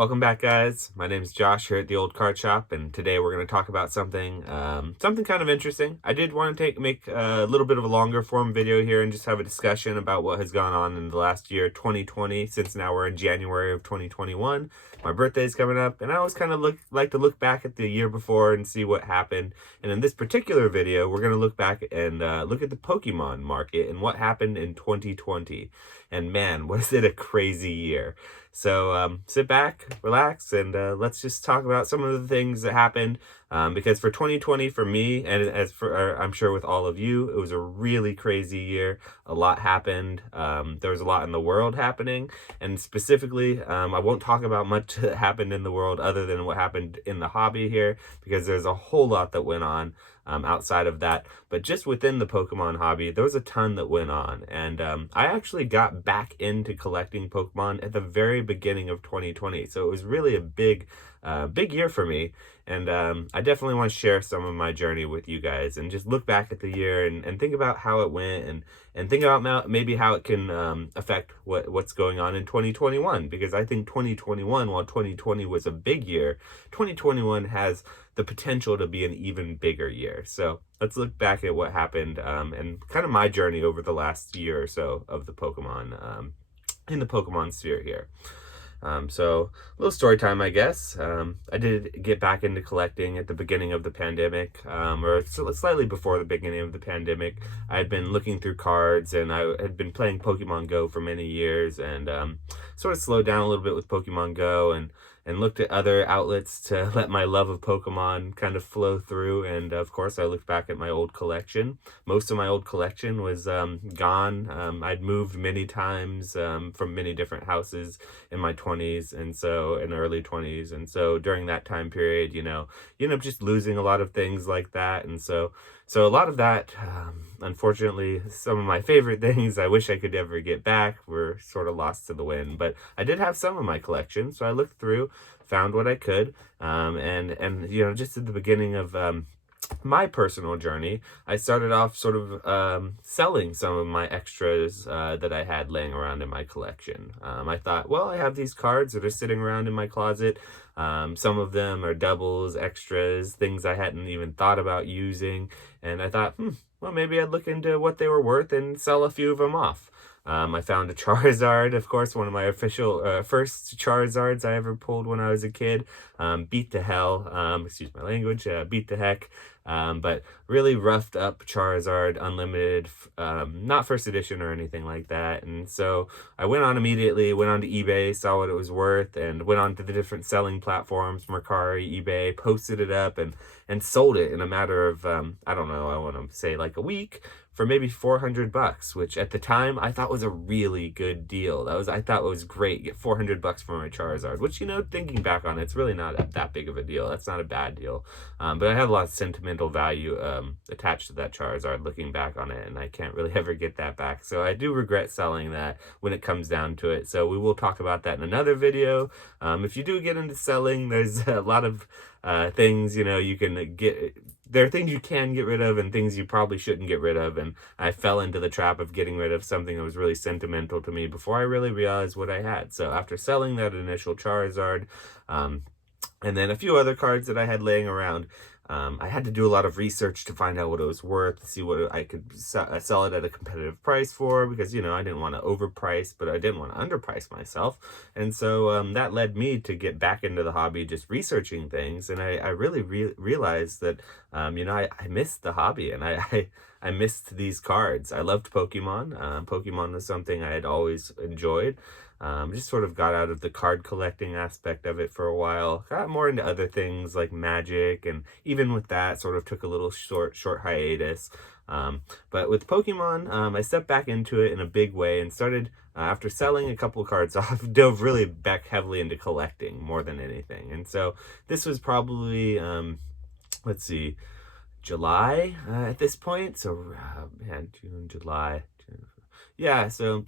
Welcome back, guys. My name is Josh here at the Old Card Shop, and today we're going to talk about something kind of interesting. I did want to make a little bit of a longer form video here and just have a discussion about what has gone on in the last year, 2020, since now we're in January of 2021. My birthday's coming up, and I always kind of like to look back at the year before and see what happened. And in this particular video, we're going to look back and look at the Pokemon market and what happened in 2020. And man, was it a crazy year. So sit back, relax, and let's just talk about some of the things that happened. Because for 2020, for me, and as for I'm sure with all of you, it was a really crazy year. A lot happened. There was a lot in the world happening, and specifically, I won't talk about much that happened in the world other than what happened in the hobby here, because there's a whole lot that went on. Outside of that, but just within the Pokemon hobby, there was a ton that went on, and I actually got back into collecting Pokemon at the very beginning of 2020, so it was really a big year for me, and I definitely want to share some of my journey with you guys, and just look back at the year and think about how it went, and think about maybe how it can affect what's going on in 2021, because I think 2021, while 2020 was a big year, 2021 has the potential to be an even bigger year. So let's look back at what happened and kind of my journey over the last year or so of the Pokemon in the Pokemon sphere here. So a little story time, I guess. I did get back into collecting at the beginning of the pandemic, or slightly before the beginning of the pandemic. I had been looking through cards, and I had been playing Pokemon Go for many years, and sort of slowed down a little bit with Pokemon Go, and looked at other outlets to let my love of Pokemon kind of flow through. And of course, I looked back at my old collection. Most of my old collection was gone. I'd moved many times from many different houses in my 20s, and so in early 20s. And so during that time period, you end up just losing a lot of things like that. And so a lot of that, unfortunately, some of my favorite things I wish I could ever get back were sort of lost to the wind. But I did have some of my collection, so I looked through, found what I could, and just at the beginning of my personal journey, I started off sort of selling some of my extras that I had laying around in my collection. I thought, well, I have these cards that are sitting around in my closet. Some of them are doubles, extras, things I hadn't even thought about using. And I thought, well, maybe I'd look into what they were worth and sell a few of them off. I found a Charizard, of course, one of my official first Charizards I ever pulled when I was a kid. Beat the hell, excuse my language, beat the heck. But really roughed up Charizard, unlimited, not first edition or anything like that. And so I went on to eBay, saw what it was worth, and went on to the different selling platforms, Mercari, eBay, posted it up, and sold it in a matter of, I don't know, I want to say like a week, for maybe $400, which at the time I thought was a really good deal. I thought it was great. Get $400 for my Charizard, which, thinking back on it, it's really not that big of a deal. That's not a bad deal. But I had a lot of sentimental value attached to that Charizard looking back on it, and I can't really ever get that back. So I do regret selling that when it comes down to it. So we will talk about that in another video. If you do get into selling, there's a lot of things, you can get. There are things you can get rid of and things you probably shouldn't get rid of, and I fell into the trap of getting rid of something that was really sentimental to me before I really realized what I had. So after selling that initial Charizard, and then a few other cards that I had laying around, I had to do a lot of research to find out what it was worth, to see what I could sell it at a competitive price for, because, I didn't want to overprice, but I didn't want to underprice myself. And so that led me to get back into the hobby, just researching things. And I really realized that, I missed the hobby, and I missed these cards. I loved Pokemon. Pokemon was something I had always enjoyed. Just sort of got out of the card collecting aspect of it for a while, got more into other things like Magic, and even with that sort of took a little short hiatus. But with Pokemon, I stepped back into it in a big way and started, after selling a couple cards off, dove really back heavily into collecting more than anything. And so this was probably, let's see, July at this point. So, June, July. Yeah, so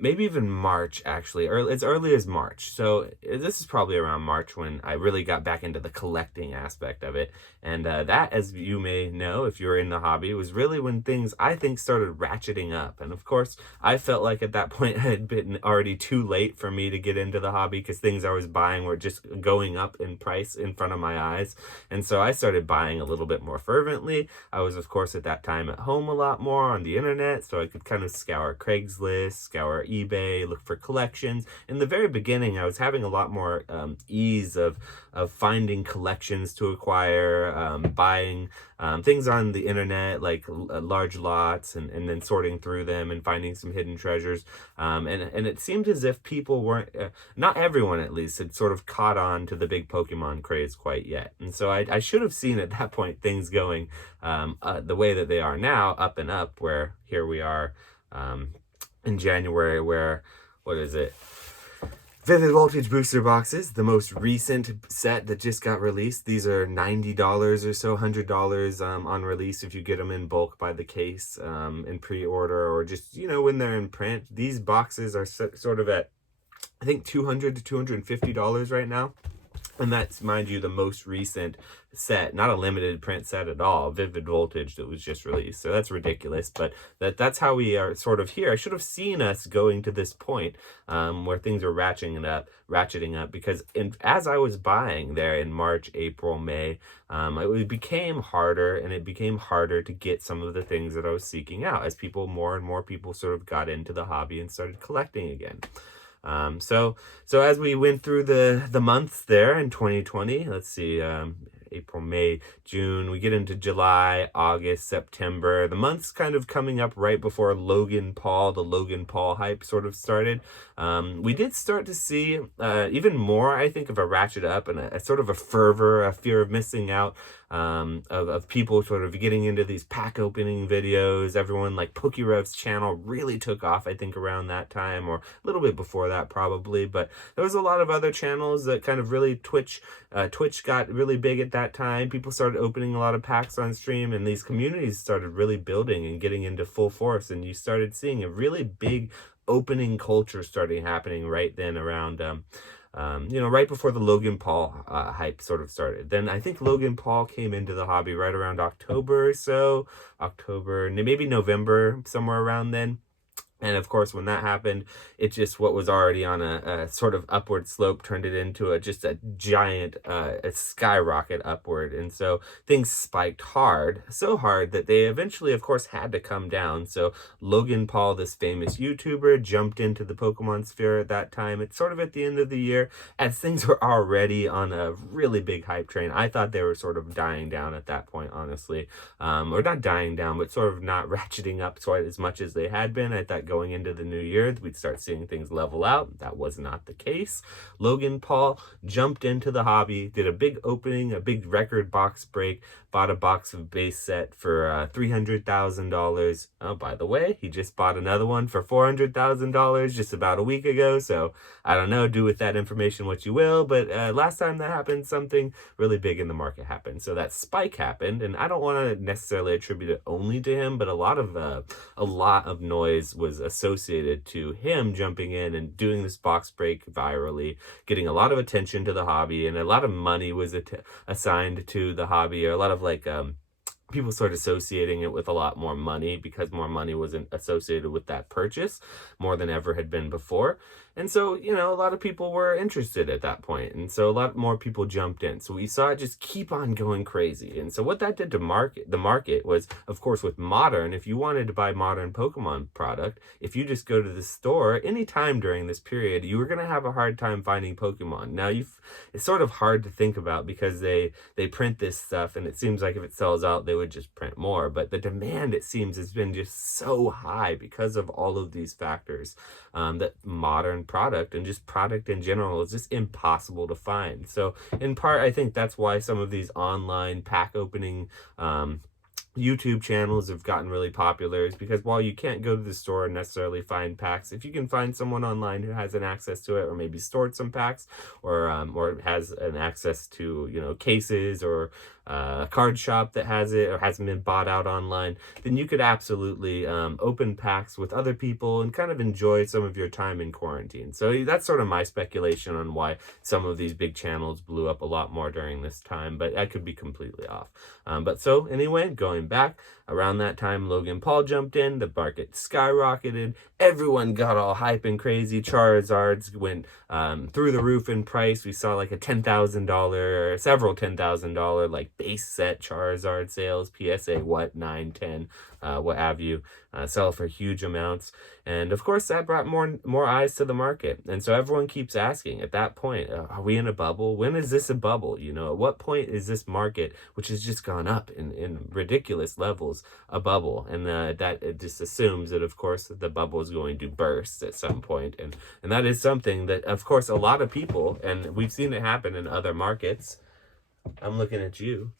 maybe even March, actually, or as early as March. So this is probably around March when I really got back into the collecting aspect of it. And that, as you may know, if you're in the hobby, was really when things, I think, started ratcheting up. And of course, I felt like at that point it had been already too late for me to get into the hobby because things I was buying were just going up in price in front of my eyes. And so I started buying a little bit more fervently. I was, of course, at that time at home a lot more on the internet, so I could kind of scour Craigslist, scour eBay, look for collections. In the very beginning, I was having a lot more ease of finding collections to acquire, buying things on the internet, like large lots, and then sorting through them and finding some hidden treasures. And it seemed as if people weren't, not everyone at least, had sort of caught on to the big Pokemon craze quite yet. And so I should have seen at that point things going the way that they are now, up and up, where here we are in January, where, what is it? Vivid Voltage booster boxes, the most recent set that just got released. These are $90 or so, $100 on release if you get them in bulk by the case, in pre-order, or just, when they're in print. These boxes are sort of at, I think, $200 to $250 right now. And that's, mind you, the most recent set, not a limited print set at all, Vivid Voltage, that was just released. So that's ridiculous, but that's how we are sort of here. I should have seen us going to this point where things are ratcheting up, because as I was buying there in March, April, May, it became harder, and it became harder to get some of the things that I was seeking out as more and more people sort of got into the hobby and started collecting again. So as we went through the months there in 2020, let's see, April, May, June, we get into July, August, September, the months kind of coming up right before the Logan Paul hype sort of started. We did start to see even more, I think, of a ratchet up and a sort of a fervor, a fear of missing out, of people sort of getting into these pack opening videos. Everyone, like PokeRev's channel really took off, I think, around that time, or a little bit before that probably, but there was a lot of other channels that kind of really Twitch got really big at that time. People started opening a lot of packs on stream, and these communities started really building and getting into full force, and you started seeing a really big opening culture starting happening right then around right before the Logan Paul hype sort of started. Then I think Logan Paul came into the hobby right around October or so, maybe November, somewhere around then. And of course, when that happened, it just, what was already on a sort of upward slope turned it into just a giant a skyrocket upward. And so things spiked hard, so hard that they eventually, of course, had to come down. So Logan Paul, this famous YouTuber, jumped into the Pokemon sphere at that time. It's sort of at the end of the year, as things were already on a really big hype train. I thought they were sort of dying down at that point, honestly. Or not dying down, but sort of not ratcheting up quite as much as they had been. I thought going into the new year we'd start seeing things level out. That was not the case. Logan Paul jumped into the hobby, did a big opening, a big record box break, bought a box of base set for $300,000. Oh, by the way, he just bought another one for $400,000 just about a week ago. So I don't know, do with that information what you will, but last time that happened, something really big in the market happened. So that spike happened, and I don't want to necessarily attribute it only to him, but a lot of noise was associated to him jumping in and doing this box break virally, getting a lot of attention to the hobby, and a lot of money was assigned to the hobby, or a lot of people started associating it with a lot more money, because more money was associated with that purchase more than ever had been before. And so, a lot of people were interested at that point. And so a lot more people jumped in. So we saw it just keep on going crazy. And so what that did to the market was, of course, with modern, if you wanted to buy modern Pokemon product, if you just go to the store anytime during this period, you were going to have a hard time finding Pokemon. Now, it's sort of hard to think about, because they print this stuff, and it seems like if it sells out, they would just print more. But the demand, it seems, has been just so high because of all of these factors, that modern product and just product in general is just impossible to find. So in part, I think that's why some of these online pack opening YouTube channels have gotten really popular is because while you can't go to the store and necessarily find packs, if you can find someone online who has an access to it, or maybe stored some packs, or has an access to, you know, cases, or a card shop that has it or hasn't been bought out online, then you could absolutely open packs with other people and kind of enjoy some of your time in quarantine. So that's sort of my speculation on why some of these big channels blew up a lot more during this time, but I could be completely off. But so anyway, going back, around that time, Logan Paul jumped in, the market skyrocketed, everyone got all hype and crazy, Charizards went through the roof in price. We saw like a $10,000, several $10,000 like base set Charizard sales, PSA 9, 10, what have you, sell for huge amounts. And of course that brought more eyes to the market. And so everyone keeps asking at that point, are we in a bubble? When is this a bubble? You know, at what point is this market, which has just gone up in ridiculous levels, a bubble? And that it just assumes that, of course, the bubble is going to burst at some point. And that is something that, of course, a lot of people, and we've seen it happen in other markets. I'm looking at you,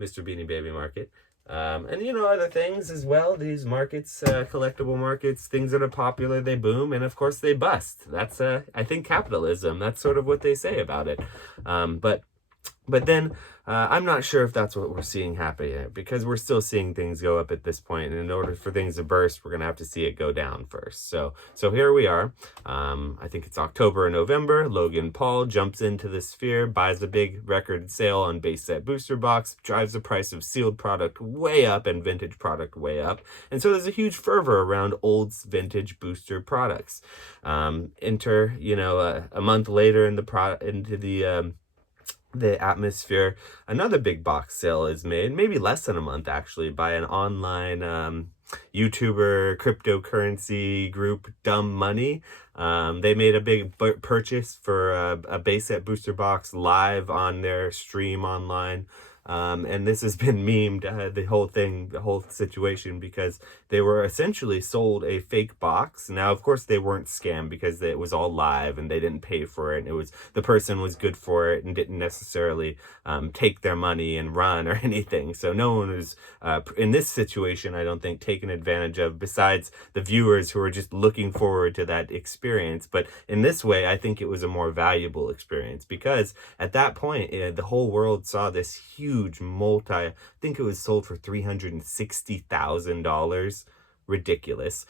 Mr. Beanie Baby Market. And, you know, other things as well. These markets, collectible markets, things that are popular, they boom, and of course they bust. That's, I think, capitalism. That's sort of what they say about it. But then I'm not sure if that's what we're seeing happen yet, because we're still seeing things go up at this point. And in order for things to burst, we're going to have to see it go down first. So here we are. I think it's October or November. Logan Paul jumps into the sphere, buys a big record sale on base set booster box, drives the price of sealed product way up and vintage product way up. And so there's a huge fervor around old vintage booster products. Enter, you know, a month later into the atmosphere, another big box sale is made, maybe less than a month actually, by an online YouTuber cryptocurrency group, Dumb Money. They made a big purchase for a base set booster box live on their stream online. And this has been memed, the whole situation, because they were essentially sold a fake box. Now, of course, they weren't scammed because it was all live and they didn't pay for it. It was, the person was good for it and didn't necessarily take their money and run or anything. So no one was, in this situation, I don't think, taken advantage of, besides the viewers who were just looking forward to that experience. But in this way, I think it was a more valuable experience, because at that point, the whole world saw this huge I think it was sold for $360,000. Ridiculous.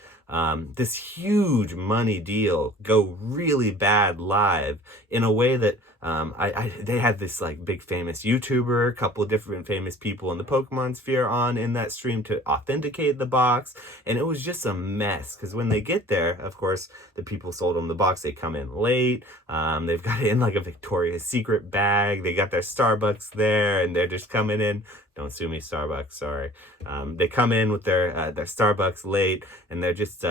This huge money deal go really bad live in a way that they had this like big famous YouTuber, a couple different famous people in the Pokemon sphere on in that stream to authenticate the box, and it was just a mess, because when they get there, of course, the people sold them the box, they come in late, they've got it in like a Victoria's Secret bag, they got their Starbucks there, and they're just coming in. Don't sue me, Starbucks, sorry. They come in with their Starbucks late, and they're just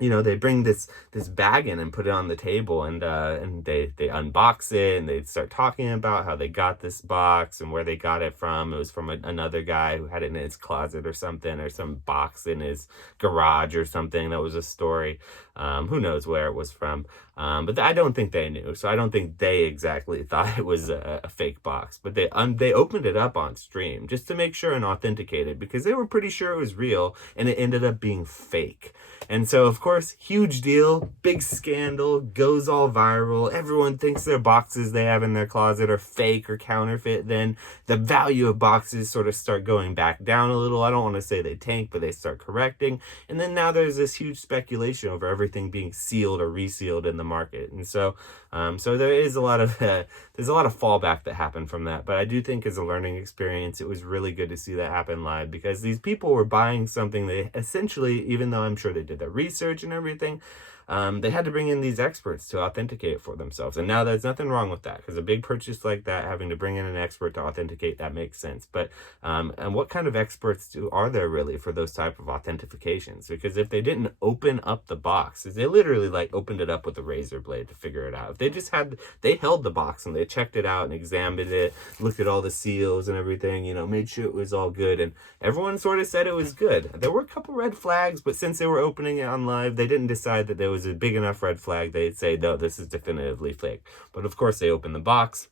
you know, they bring this bag in and put it on the table, and they unbox it, and they start talking about how they got this box and where they got it from. It was from another guy who had it in his closet or something, or some box in his garage or something. That was a story. Who knows where it was from. But I don't think they knew, so I don't think they exactly thought it was a fake box. But they opened it up on stream just to make sure and authenticate it, because they were pretty sure it was real, and it ended up being fake. And so, of course, huge deal, big scandal, goes all viral. Everyone thinks their boxes they have in their closet are fake or counterfeit. Then the value of boxes sort of start going back down a little. I don't want to say they tank, but they start correcting. And then now there's this huge speculation over everything being sealed or resealed in the market. And so there is a lot of there's a lot of fallback that happened from that. But I do think, as a learning experience, it was really good to see that happen live, because these people were buying something they essentially, even though I'm sure they did their research and everything, they had to bring in these experts to authenticate it for themselves. And now there's nothing wrong with that, because a big purchase like that, having to bring in an expert to authenticate, that makes sense. But and what kind of experts are there really for those type of authentications? Because if they didn't open up the box, they literally like opened it up with a razor blade to figure it out. If they just they held the box and they checked it out and examined it, looked at all the seals and everything, you know, made sure it was all good, and everyone sort of said it was good. There were a couple red flags, but since they were opening it on live, they didn't decide that there was a big enough red flag. They'd say, no, this is definitively fake. But of course, they open the box,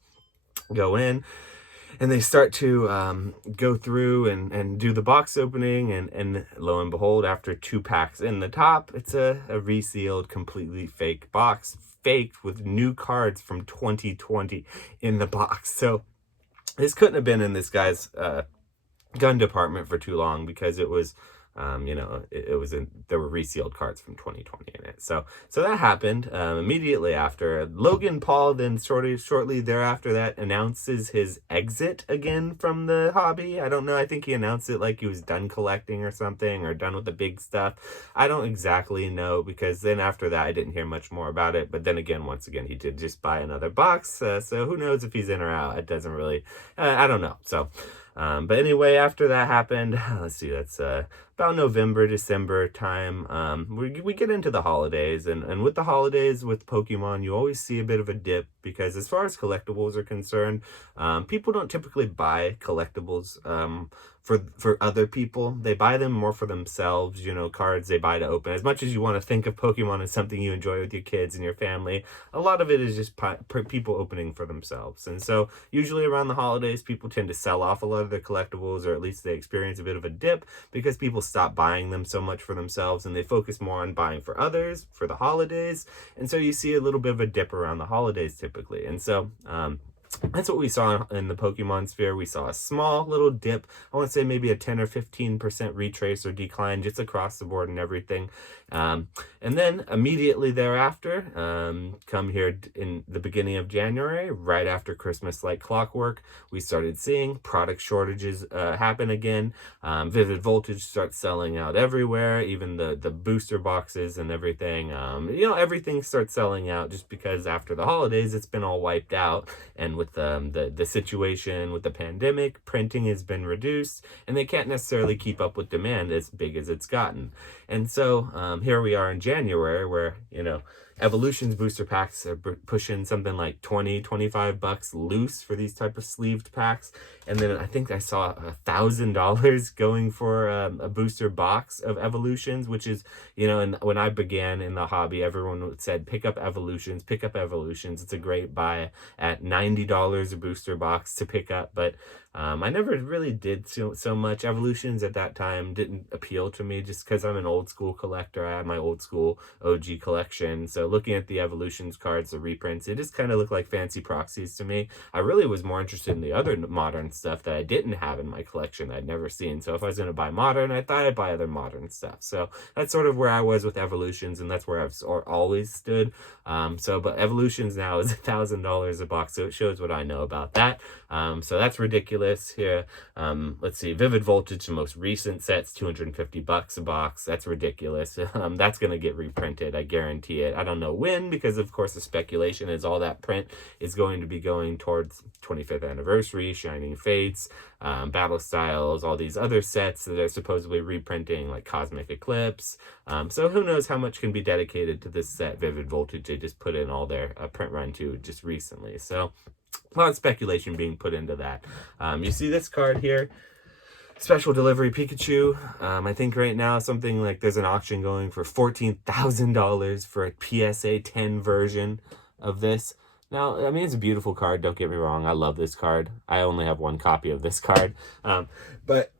go in, and they start to go through and do the box opening, and lo and behold, after 2 packs in the top, it's a resealed, completely fake box, faked with new cards from 2020 in the box. So this couldn't have been in this guy's gun department for too long, because it was it was there were resealed cards from 2020 in it. So that happened immediately after. Logan Paul then shortly thereafter that announces his exit again from the hobby. I don't know. I think he announced it like he was done collecting or something, or done with the big stuff. I don't exactly know, because then after that I didn't hear much more about it. But then again, once again, he did just buy another box. So who knows if he's in or out? It doesn't really. I don't know. So. But anyway, after that happened, let's see, that's about November, December time. We get into the holidays, and with the holidays with Pokemon, you always see a bit of a dip, because as far as collectibles are concerned, people don't typically buy collectibles for other people. They buy them more for themselves, cards they buy to open. As much as you want to think of Pokemon as something you enjoy with your kids and your family, a lot of it is just people opening for themselves. And so usually around the holidays, people tend to sell off a lot of their collectibles, or at least they experience a bit of a dip, because people stop buying them so much for themselves and they focus more on buying for others for the holidays. And so you see a little bit of a dip around the holidays typically. And so that's what we saw in the Pokemon sphere. We saw a small little dip. I want to say maybe a 10 or 15% retrace or decline just across the board and everything. And then immediately thereafter, come here in the beginning of January, right after Christmas like clockwork, we started seeing product shortages happen again. Vivid Voltage starts selling out everywhere, even the booster boxes and everything. Everything starts selling out, just because after the holidays, it's been all wiped out. And with the situation with the pandemic, printing has been reduced, and they can't necessarily keep up with demand as big as it's gotten. And so here we are in January, where Evolution's booster packs are pushing something like $20-25 loose for these type of sleeved packs. And then I think I saw $1,000 going for a booster box of Evolutions, which is, and when I began in the hobby, everyone said, pick up Evolutions. It's a great buy at $90 a booster box to pick up. But I never really did so much. Evolutions at that time didn't appeal to me, just because I'm an old school collector. I have my old school OG collection. So looking at the Evolutions cards, the reprints, it just kind of looked like fancy proxies to me. I really was more interested in the other modern stuff that I didn't have in my collection that I'd never seen. So if I was going to buy modern, I thought I'd buy other modern stuff. So that's sort of where I was with Evolutions, and that's where I've always stood. But Evolutions now is $1,000 a box, so it shows what I know about that. So that's ridiculous here. Let's see, Vivid Voltage, the most recent set's $250 a box. That's ridiculous. That's going to get reprinted, I guarantee it. I don't know when, because of course the speculation is all that print is going to be going towards 25th anniversary, Shining Fates, Battle Styles, all these other sets that are supposedly reprinting, like Cosmic Eclipse. So who knows how much can be dedicated to this set, Vivid Voltage. They just put in all their print run to just recently. So a lot of speculation being put into that. You see this card here, Special Delivery Pikachu. I think right now something like there's an auction going for $14,000 for a PSA 10 version of this. Now, I mean, it's a beautiful card, don't get me wrong. I love this card. I only have one copy of this card. But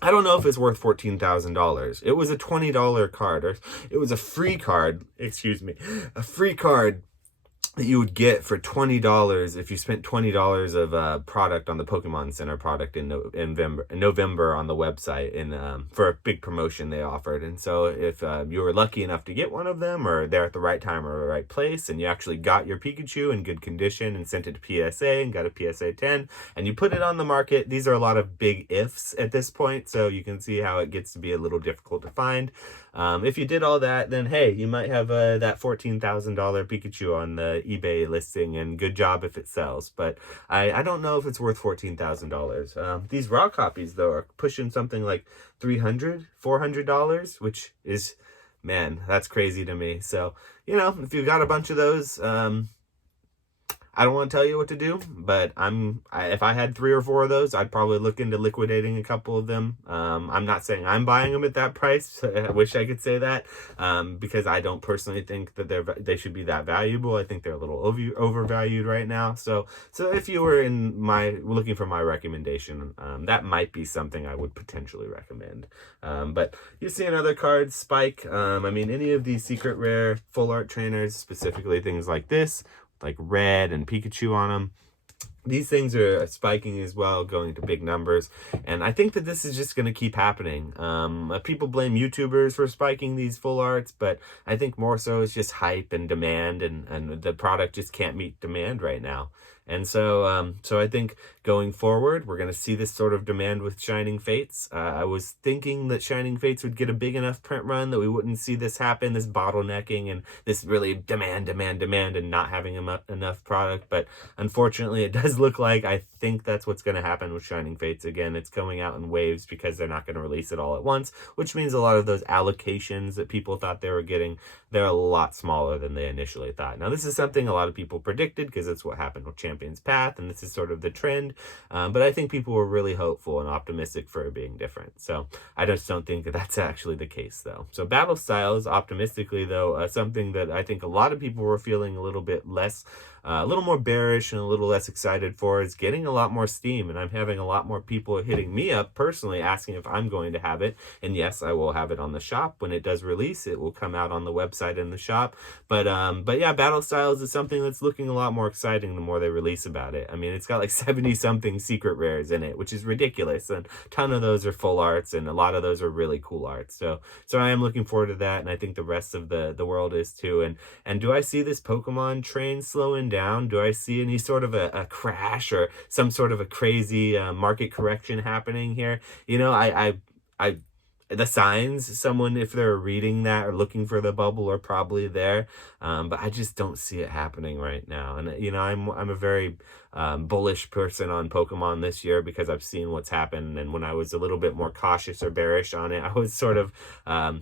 I don't know if it's worth $14,000. It was a $20 card, or it was a free card, a free card that you would get for $20 if you spent $20 of product on the Pokemon Center product in November on the website for a big promotion they offered. And so if you were lucky enough to get one of them, or there at the right time or the right place, and you actually got your Pikachu in good condition and sent it to PSA and got a PSA 10 and you put it on the market, these are a lot of big ifs at this point, so you can see how it gets to be a little difficult to find. If you did all that, then hey, you might have that $14,000 Pikachu on the eBay listing, and good job if it sells. But I don't know if it's worth $14,000. These raw copies, though, are pushing something like $300-400, which is, man, that's crazy to me. So, if you got a bunch of those, I don't want to tell you what to do, but if I had 3 or 4 of those, I'd probably look into liquidating a couple of them. I'm not saying I'm buying them at that price. I wish I could say that, because I don't personally think that they should be that valuable. I think they're a little overvalued right now. So if you were looking for my recommendation, that might be something I would potentially recommend. But you've seen other cards spike. I mean, any of these secret rare full art trainers, specifically things like this, like red and Pikachu on them. These things are spiking as well, going to big numbers. And I think that this is just going to keep happening. People blame YouTubers for spiking these full arts, but I think more so it's just hype and demand, and the product just can't meet demand right now. And so I think going forward, we're going to see this sort of demand with Shining Fates. I was thinking that Shining Fates would get a big enough print run that we wouldn't see this happen, this bottlenecking and this really demand, and not having enough product. But unfortunately, it does look like I think that's what's going to happen with Shining Fates. Again, it's coming out in waves because they're not going to release it all at once, which means a lot of those allocations that people thought they were getting, they're a lot smaller than they initially thought. Now, this is something a lot of people predicted because it's what happened with Champion's Path, and this is sort of the trend. But I think people were really hopeful and optimistic for it being different. So I just don't think that that's actually the case, though. So Battle Styles, optimistically, though, something that I think a lot of people were feeling a little bit less, a little more bearish and a little less excited for, is getting a lot more steam. And I'm having a lot more people hitting me up personally asking if I'm going to have it. And yes, I will have it on the shop when it does release. It will come out on the website in the shop. But yeah, Battle Styles is something that's looking a lot more exciting the more they release about it. I mean, it's got like 70 something secret rares in it, which is ridiculous. And a ton of those are full arts, and a lot of those are really cool arts. So I am looking forward to that, and I think the rest of the world is too. And do I see this Pokemon train slowing down? Do I see any sort of a crash or some sort of a crazy market correction happening here? You know, I the signs, someone, if they're reading that or looking for the bubble, are probably there, but I just don't see it happening right now. And you know, I'm a very bullish person on Pokemon this year because I've seen what's happened. And when I was a little bit more cautious or bearish on it, I was sort of I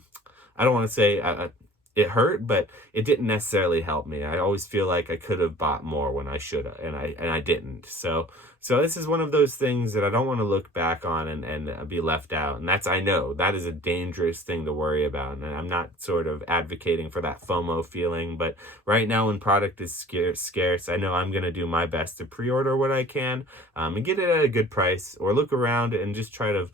don't want to say it hurt, but it didn't necessarily help me. I always feel like I could have bought more when I should have, and I didn't. So this is one of those things that I don't want to look back on and be left out. And I know that is a dangerous thing to worry about. And I'm not sort of advocating for that FOMO feeling, but right now when product is scarce, I know I'm going to do my best to pre-order what I can, and get it at a good price, or look around and just try to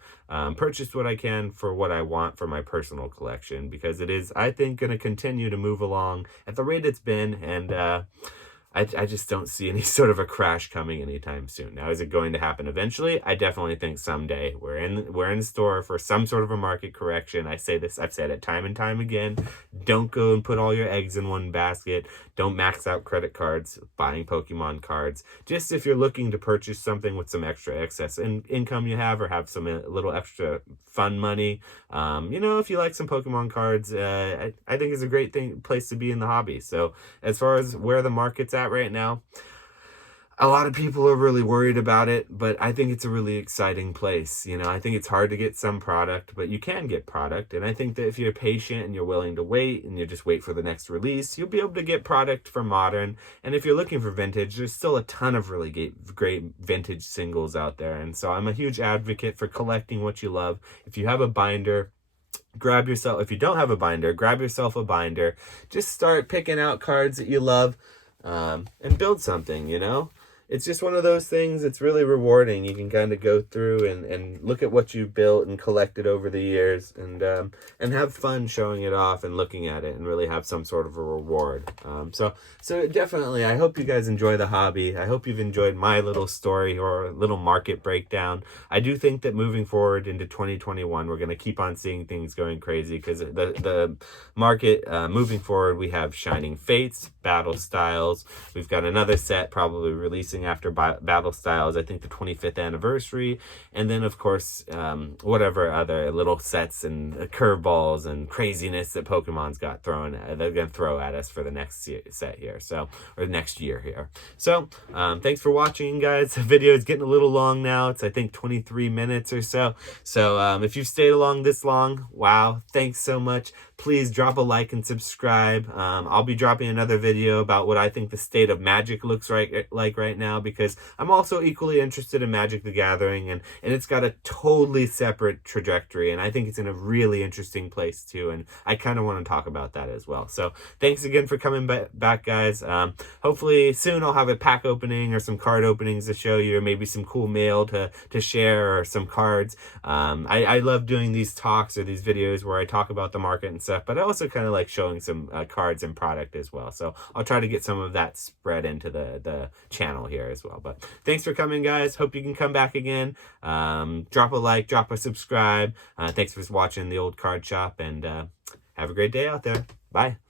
purchase what I can for what I want for my personal collection, because it is, I think, going to continue to move along at the rate it's been. And I just don't see any sort of a crash coming anytime soon. Now, is it going to happen eventually? I definitely think someday we're in store for some sort of a market correction. I say this, I've said it time and time again. Don't go and put all your eggs in one basket. Don't max out credit cards buying Pokemon cards. Just if you're looking to purchase something with some extra excess income you have, or have some little extra fun money, you know, if you like some Pokemon cards, I think it's a great place to be in the hobby. So as far as where the market's at right now, a lot of people are really worried about it, but I think it's a really exciting place. You know, I think it's hard to get some product, but you can get product. And I think that if you're patient and you're willing to wait, and you just wait for the next release, you'll be able to get product for modern. And if you're looking for vintage, there's still a ton of really great vintage singles out there. And so I'm a huge advocate for collecting what you love. If you have a binder, if you don't have a binder, grab yourself a binder. Just start picking out cards that you love, and build something, you know? It's just one of those things that's really rewarding. You can kind of go through and look at what you built and collected over the years, and have fun showing it off and looking at it, and really have some sort of a reward. So definitely, I hope you guys enjoy the hobby. I hope you've enjoyed my little story or little market breakdown. I do think that moving forward into 2021, we're going to keep on seeing things going crazy, because the market, moving forward, we have Shining Fates, Battle Styles. We've got another set probably releasing releasing after Battle Styles, I think the 25th anniversary, and then of course whatever other little sets and curveballs and craziness that Pokemon's got thrown, they're gonna throw at us for the next set here, so, or next year here. So thanks for watching, guys. The video is getting a little long now. It's I think 23 minutes or so. So if you've stayed along this long, wow, thanks so much. Please drop a like and subscribe. I'll be dropping another video about what I think the state of Magic looks like right now, because I'm also equally interested in Magic the Gathering, and it's got a totally separate trajectory, and I think it's in a really interesting place too, and I kind of want to talk about that as well. So thanks again for coming back, guys. Hopefully soon I'll have a pack opening or some card openings to show you, or maybe some cool mail to share, or some cards. I love doing these talks or these videos where I talk about the market and stuff, but I also kind of like showing some cards and product as well. So I'll try to get some of that spread into the channel here as well. But thanks for coming, guys. Hope you can come back again. Drop a like, drop a subscribe. Thanks for watching the Old Card Shop, and have a great day out there. Bye.